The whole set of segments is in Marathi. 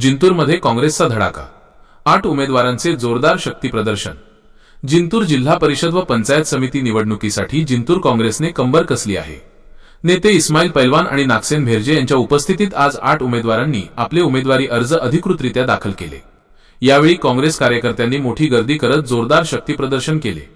जिंतूरमध्ये काँग्रेसचा धडाका. आठ उमेदवारांचे जोरदार शक्ती प्रदर्शन. जिंतूर जिल्हा परिषद व पंचायत समिती निवडणुकीसाठी जिंतूर काँग्रेसने कंबर कसली आहे? नेते इस्माईल पैलवान आणि नागसेन भेरजे यांच्या उपस्थितीत आज आठ उमेदवारांनी आपले उमेदवारी अर्ज अधिकृतरित्या दाखल केले. यावेळी काँग्रेस कार्यकर्त्यांनी मोठी गर्दी करत जोरदार शक्ती प्रदर्शन केले.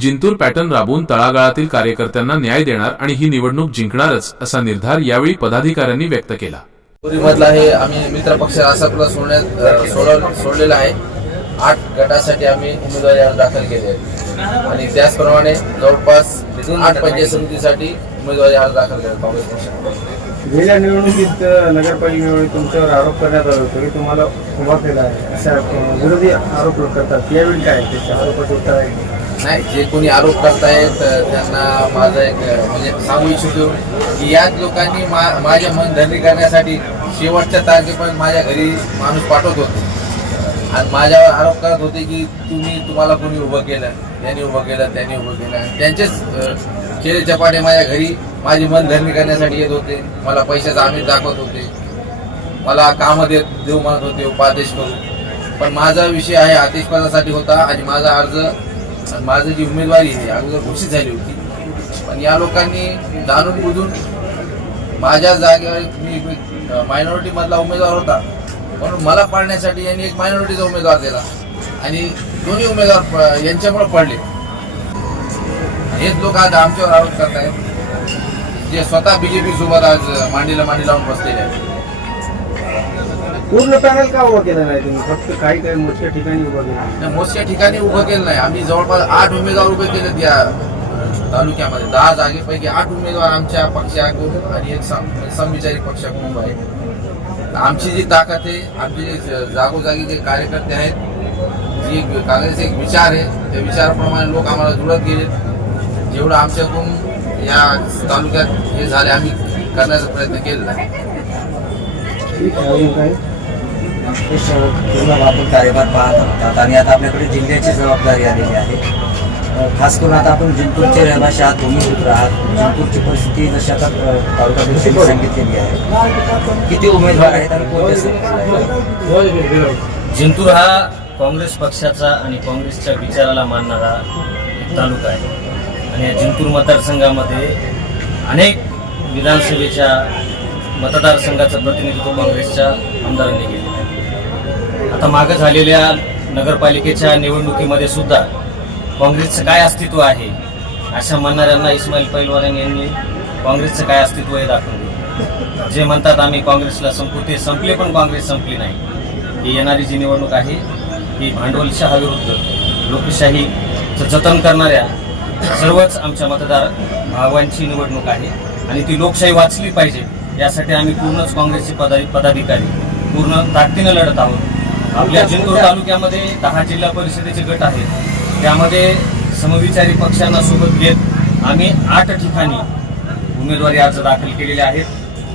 जिंतूर पॅटर्न राबवून तळागाळातील कार्यकर्त्यांना न्याय देणार आणि ही निवडणूक जिंकणारच असा निर्धार यावेळी पदाधिकाऱ्यांनी व्यक्त केला. मधला हे आम्ही मित्र पक्ष आसापूरला सोडण्यात सोड सोडलेला आहे. आठ गटासाठी आम्ही उमेदवारी अर्ज दाखल केले आहेत आणि त्याचप्रमाणे जवळपास आठ पंचायत समितीसाठी उमेदवारी अर्ज दाखल केले काँग्रेस पक्षाने गेल्या निवडणुकीत नगरपालिका निवडणुकीत तुमच्यावर आरोप करण्यात आला होता. की तुम्हाला उभा केला आहे. अशा विरोधी आरोप करतात. यावेळी काय त्याच्या आरोपाचे उत्तर आहे. नाही जे कोणी आरोप करतायत अ, त्यांना माझं एक म्हणजे सांगू इच्छितो की याच लोकांनी मा- माझे मन धरणी करण्यासाठी शेवटच्या तारखेपर्यंत माझ्या घरी माणूस पाठवत होते. आणि माझ्यावर आरोप करत होते की तुम्ही तुम्हाला कोणी उभं केलं त्यांनी उभं केलं त्यांनी उभं केलं. त्यांचेच खेळ चपाटे माझ्या घरी माझी मन धरणी करण्यासाठी येत होते. मला पैशाचा आमिष दाखवत होते. मला कामं देत देऊ म्हणत होते उपादेश करून. पण माझा विषय आहे आदेशपदासाठी होता आणि माझा अर्ज माझं जी उमेदवारी आहे अगोदर घोषित झाली होती. पण या लोकांनी जाणून बुजून माझ्या जागेवर मी मायनॉरिटी मधला उमेदवार होता. म्हणून मला पाडण्यासाठी यांनी एक मायनॉरिटीचा उमेदवार दिला. आणि दोन्ही उमेदवार प- यांच्यामुळे पडले. हेच लोक आज आमच्यावर आरोप करतायत. जे स्वतः बीजेपी सोबत आज मांडीला मांडी लावून बसलेले आहेत. पूर्ण पॅनल का उभा केला नाही तुम्ही? फक्त काही काही मोठ्या ठिकाणी उभा केला. आणि मोजक्या ठिकाणी उभं केलं नाही. आम्ही जवळपास आठ उमेदवार उभे केलेत या तालुक्यामध्ये. दहा जागेपैकी आठ उमेदवार आमच्या पक्षाकडून आणि एक सम- समविचारी पक्षाकडून उभा आहे. आमची जी ताकद आहे आमचे जे जागोजागी जे कार्यकर्ते आहेत जी काँग्रेसचे एक विचार आहे त्या विचाराप्रमाणे लोक आम्हाला जुळत गेले. जेवढं आमच्याकडून या तालुक्यात हे झाले आम्ही करण्याचा प्रयत्न केलेला आहे. ठीक आहे अजून काय? पूर्ण आपण कार्यभार पाहत आहोत. आणि आता आपल्याकडे जिल्ह्याची जबाबदारी आलेली आहे. खास करून आता आपण जिंतूरचे रहिवाशी आहात भूमिपुत्र आहात जिंतूरची परिस्थिती जशी आता तालुकाध्यक्षांनी सांगितलेली आहे. किती उमेदवार आहेत आणि कोणते जिंतूर हा काँग्रेस पक्षाचा आणि काँग्रेसच्या विचाराला मानणारा तालुका आहे. आणि या जिंतूर मतदारसंघामध्ये अनेक विधानसभेच्या मतदारसंघाचं प्रतिनिधित्व काँग्रेसच्या आमदारांनी केलं. आता मागं झालेल्या नगरपालिकेच्या निवडणुकीमध्ये सुद्धा काँग्रेसचं काय अस्तित्व आहे अशा म्हणणाऱ्यांना इस्माईल पैलवान यांनी काँग्रेसचं काय अस्तित्व हे दाखवून दिलं. जे म्हणतात आम्ही काँग्रेसला संपू ते संपले पण काँग्रेस संपली नाही. ही येणारी जी निवडणूक आहे ही भांडवलशाहाविरुद्ध लोकशाहीचं जतन करणाऱ्या सर्वच आमच्या मतदार भावांची निवडणूक आहे आणि ती लोकशाही वाचली पाहिजे. यासाठी आम्ही पूर्णच काँग्रेसचे पदा पदाधिकारी पूर्ण ताकदीनं लढत आहोत. आपल्या जिंतूर तालुक्यामध्ये दहा जिल्हा परिषदेचे गट आहेत. त्यामध्ये समविचारी पक्षांना सोबत घेत आम्ही आठ ठिकाणी उमेदवारी अर्ज दाखल केलेले आहेत.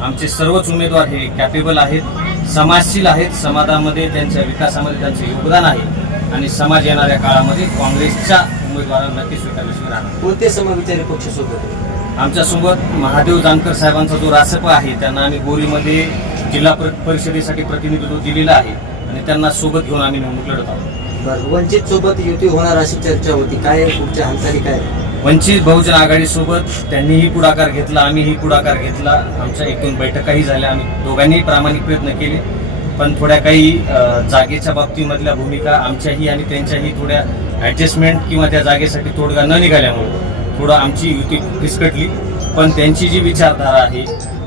आमचे सर्वच उमेदवार हे कॅपेबल आहेत. समाजशील आहेत. समाजामध्ये त्यांच्या विकासामध्ये त्यांचे योगदान आहे. आणि समाज येणाऱ्या काळामध्ये काँग्रेसच्या उमेदवारांना नक्की स्वीकारल्याशिवाय राहणार. कोणते समविचारी पक्ष सोबत? आमच्यासोबत महादेव जानकर साहेबांचा जो रासप आहे त्यांना आम्ही बोरीमध्ये जिल्हा पर- परिषदेसाठी प्रतिनिधित्व दिलेलं आहे. आणि त्यांना सोबत घेऊन आम्ही निवडणूक लढत आहोत. बरं वंचित सोबत युती होणार अशी चर्चा होती. काय पुढच्या हालचाली काय? वंचित बहुजन आघाडीसोबत त्यांनीही पुढाकार घेतला आम्हीही पुढाकार घेतला. आमच्या एक दोन बैठकाही झाल्या. आम्ही दोघांनीही प्रामाणिक प्रयत्न केले. पण थोड्या काही अ, जागेच्या बाबतीमधल्या भूमिका आमच्याही आणि त्यांच्याही थोड्या ॲडजस्टमेंट किंवा त्या जागेसाठी तोडगा न निघाल्यामुळे थोडं आमची युती फिसकटली पण त्यांची जी विचारधारा आहे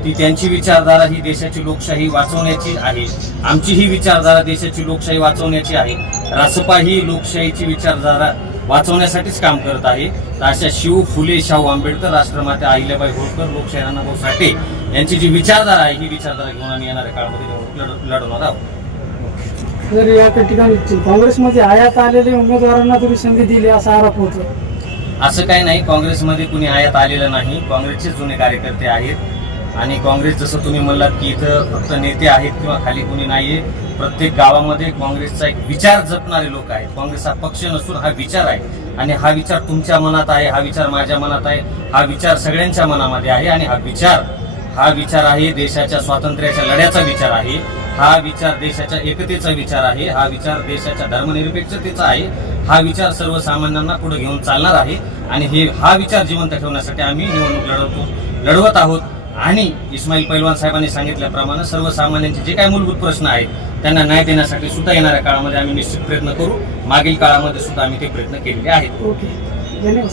ती त्यांची विचारधारा ही देशाची लोकशाही वाचवण्याची आहे. आमची ही विचारधारा देशाची लोकशाही वाचवण्याची आहे. रासपा ही लोकशाहीची विचारधारा वाचवण्यासाठीच काम करत आहे. अशा शिव फुले शाहू आंबेडकर राष्ट्रमाता अहिल्याबाई होळकर लोकशाही अण्णाभाऊ साठे यांची जी विचारधारा आहे ही विचारधारा घेऊन आम्ही येणाऱ्या काळामध्ये लढवणार आहोत. या ठिकाणी काँग्रेसमध्ये आयात आलेल्या उमेदवारांना तुम्ही संधी दिली असा आरोप होतो असं काही नाही काँग्रेसमध्ये कुणी आयात आलेलं नाही. काँग्रेसचे जुने कार्यकर्ते आहेत. आणि काँग्रेस जसं तुम्ही म्हणलात की इथं फक्त नेते आहेत किंवा खाली कुणी नाहीये प्रत्येक गावामध्ये काँग्रेसचा एक विचार जपणारे लोक आहेत. काँग्रेस हा पक्ष नसून हा विचार आहे. आणि हा विचार तुमच्या मनात आहे हा विचार माझ्या मनात आहे हा विचार सगळ्यांच्या मनामध्ये आहे. आणि हा विचार हा विचार आहे देशाच्या स्वातंत्र्याच्या लढ्याचा विचार आहे. हा विचार देशाच्या एकतेचा विचार आहे हा विचार देशाच्या धर्मनिरपेक्षतेचा आहे हा विचार सर्वसामान्यांना पुढे घेऊन चालणार आहे आणि हे हा विचार जिवंत ठेवण्यासाठी आम्ही निवडणूक लढवतो लढवत आहोत. आणि इस्माईल पैलवान साहेबांनी सांगितल्याप्रमाणे सर्वसामान्यांचे जे काही मूलभूत प्रश्न आहेत त्यांना न्याय देण्यासाठी सुद्धा येणाऱ्या काळामध्ये आम्ही निश्चित प्रयत्न करू. मागील काळामध्ये सुद्धा आम्ही ते प्रयत्न केलेले आहेत. ओके. धन्यवाद